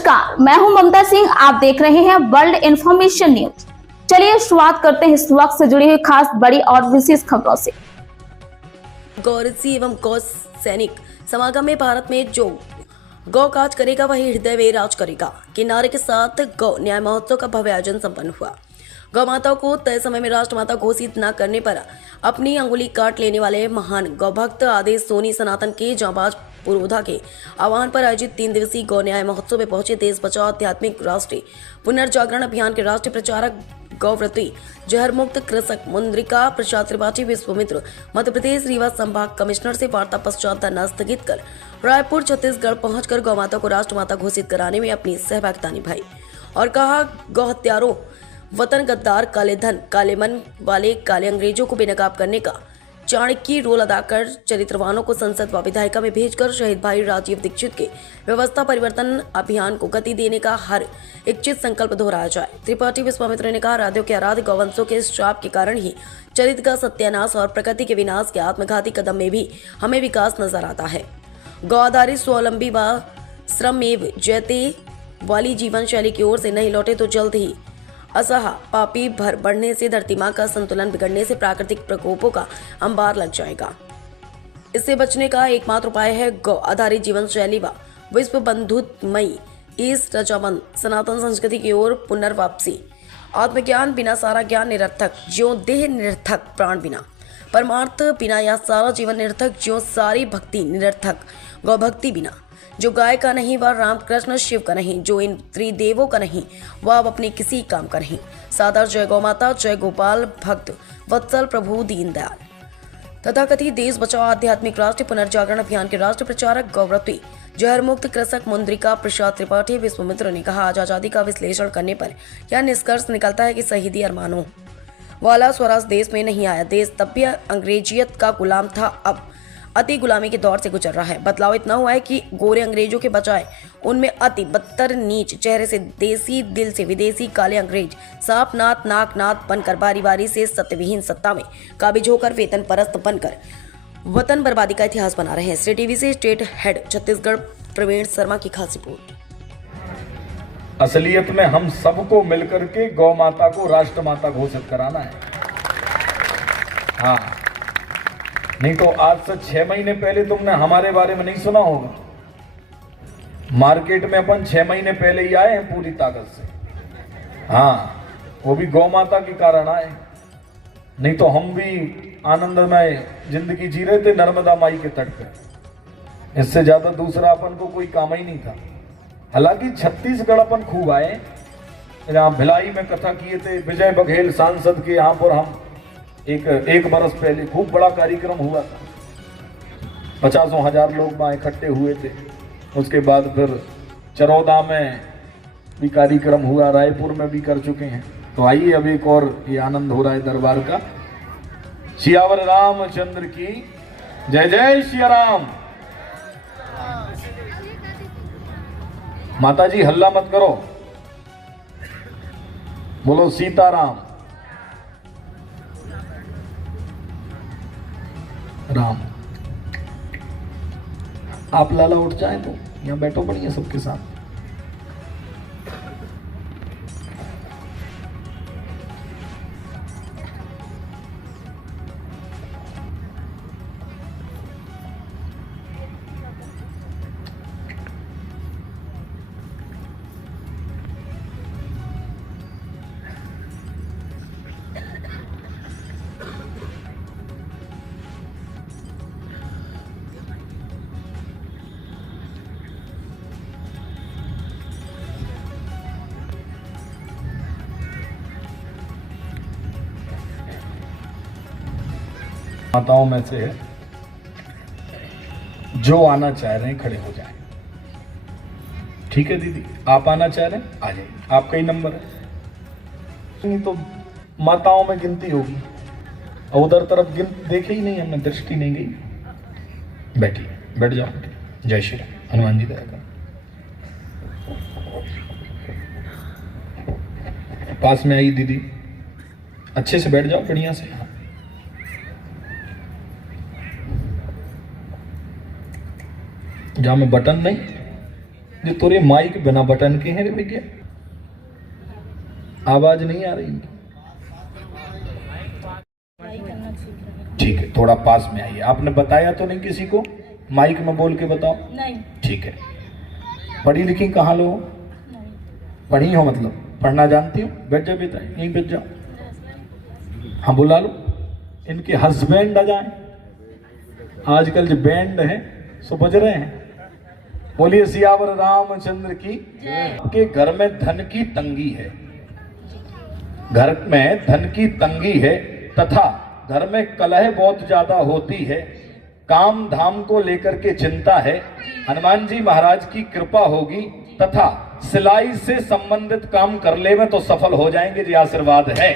नमस्कार, मैं हूं ममता सिंह। आप देख रहे हैं वर्ल्ड इंफॉर्मेशन न्यूज। चलिए शुरुआत करते हैं इस वक्त से जुड़ी हुई खास बड़ी और विशेष खबरों से। गौरसी एवं गौ सैनिक समागम में भारत में जो गौ काज करेगा वही हृदय में राज करेगा के नारे के साथ गौ न्याय महोत्सव का भव्य आयोजन संपन्न हुआ। गौ माता को तय समय में राष्ट्रमाता घोषित न करने पर अपनी अंगुली काट लेने वाले महान गौ भक्त आदेश सोनी सनातन के जांबाज पुरोधा के आह्वान पर आयोजित 3 दिवसीय गौ न्याय महोत्सव में पहुंचे देश बचाओ आध्यात्मिक राष्ट्रीय पुनर्जागरण अभियान के राष्ट्रीय प्रचारक गौव्रती जहर मुक्त कृषक मुंद्रिका प्रसाद त्रिपाठी विश्वमित्र मध्य प्रदेश रीवा संभाग कमिश्नर से वार्ता पश्चात धरना स्थगित कर रायपुर छत्तीसगढ़ पहुंचकर गौ माता को राष्ट्रमाता घोषित कराने में अपनी सहभागिता निभाई और कहा गौ हत्यारों वतन गद्दार काले धन काले मन वाले काले अंग्रेजों को बेनकाब करने का चाणक्य रोल अदा कर चरित्रवानों को संसद व विधायिका में भेजकर शहीद भाई राजीव दीक्षित के व्यवस्था परिवर्तन अभियान को गति देने का हर इच्छित संकल्प दोहराया जाए। त्रिपाठी विश्वामित्र ने कहा, राधियों के आराध्य गौवंशों के श्राप के कारण ही चरित्र का सत्यानाश और प्रकृति के विनाश के आत्मघाती कदम में भी हमें विकास नजर आता है। गौ आधारित स्वावलंबी व श्रमेव जयते वाली जीवन शैली की ओर से नहीं लौटे तो जल्द ही असह पापी भर बढ़ने से धरती माँ का संतुलन बिगड़ने से प्राकृतिक प्रकोपों का अंबार लग जाएगा। इससे बचने का एकमात्र उपाय है गौ आधारित जीवन शैली व विश्व बंधुत्वमयी इस रजामंद सनातन संस्कृति की ओर पुनर्वापसी। आत्मज्ञान बिना सारा ज्ञान निरर्थक, ज्यों देह निरर्थक प्राण बिना परमार्थ बिना या सारा जीवन निरर्थक, ज्यों सारी भक्ति निरर्थक गौ भक्ति बिना। जो गाय का नहीं वह राम कृष्ण शिव का नहीं, जो इन त्रिदेवों का नहीं वह अब अपने किसी काम का नहीं। सादर जय गौ माता, जय गोपाल भक्त वत्सल प्रभु दीनदयाल। तथाकथित देश बचाओ आध्यात्मिक राष्ट्रीय पुनर्जागरण अभियान के राष्ट्रीय प्रचारक गौव्रती जहर मुक्त कृषक मुंद्रिका प्रसाद त्रिपाठी विश्वमित्र ने कहा, आज आजादी का विश्लेषण करने पर यह निष्कर्ष निकलता है कि शहीदी अरमानों वाला स्वराज देश में नहीं आया। देश तब भी अंग्रेजियत का गुलाम था, अब अति गुलामी के दौर से गुजर रहा है। बदलाव इतना हुआ है कि गोरे अंग्रेजों के बजाय उनमें अति बदतर नीच चेहरे से देसी दिल से विदेशी काले अंग्रेज सांप नाथ नाक नाथ बनकर बारी बारी से सत्यविहीन सत्ता में काबिज होकर वेतन परस्त बनकर वतन बर्बादी का इतिहास बना रहे हैं। श्री टीवी से स्टेट हेड छत्तीसगढ़ प्रवीण शर्मा की खास रिपोर्ट। असलियत में हम सबको मिलकर के गौ माता को राष्ट्रमाता घोषित कराना है। हाँ, नहीं तो आज से 6 महीने पहले तुमने हमारे बारे में नहीं सुना होगा। मार्केट में अपन 6 महीने पहले ही आए हैं पूरी ताकत से। हाँ, वो भी गौ माता के कारण आए, नहीं तो हम भी आनंदमय जिंदगी जी रहे थे नर्मदा माई के तट पे। इससे ज्यादा दूसरा अपन को कोई काम ही नहीं था। हालांकि छत्तीसगढ़ अपन खूब आए, यहाँ भिलाई में कथा किए थे विजय बघेल सांसद के, यहाँ पर हम एक बरस पहले खूब बड़ा कार्यक्रम हुआ था। 50,000 लोग वहाँ इकट्ठे हुए थे। उसके बाद फिर चरौदा में भी कार्यक्रम हुआ, रायपुर में भी कर चुके हैं। तो आइए अब एक और ये आनंद हो रहा है दरबार का। सियावर रामचंद्र की जय जय सिया राम। माता जी हल्ला मत करो, बोलो सीताराम राम। आप लाला उठ जाए तो यहां बैठो बढ़िया सबके साथ। माताओं में से है जो आना चाह रहे हैं खड़े हो जाएं। ठीक है दीदी, आप आना चाह रहे हैं आ जाइए, आपका ही नंबर है। नहीं तो माताओं में गिनती होगी, और उधर तरफ देखे ही नहीं हमने, दृष्टि नहीं गई। बैठिए, बैठ जाओ, जय श्री राम, हनुमान जी दया कर। पास में आई दीदी, अच्छे से बैठ जाओ बढ़िया से। जहां में बटन नहीं जो तोरे माइक बिना बटन के हैं रे भैया, आवाज नहीं आ रही। ठीक है, थोड़ा पास में आइए। आपने बताया तो नहीं किसी को? माइक में बोल के बताओ। नहीं। ठीक है। पढ़ी लिखी कहाँ लो? पढ़ी हो मतलब पढ़ना जानती हो? बैठ जाओ बेटा, यहीं बैठ जाओ। हाँ बुला लो, इनके हस्बैंड आ जाए। आजकल जो बैंड है सो बज रहे हैं। बोलिए सियावर रामचंद्र की। आपके घर में धन की तंगी है, घर में धन की तंगी है तथा घर में कलह बहुत ज्यादा होती है, काम धाम को लेकर के चिंता है। हनुमान जी महाराज की कृपा होगी तथा सिलाई से संबंधित काम कर ले में तो सफल हो जाएंगे जी, आशीर्वाद है।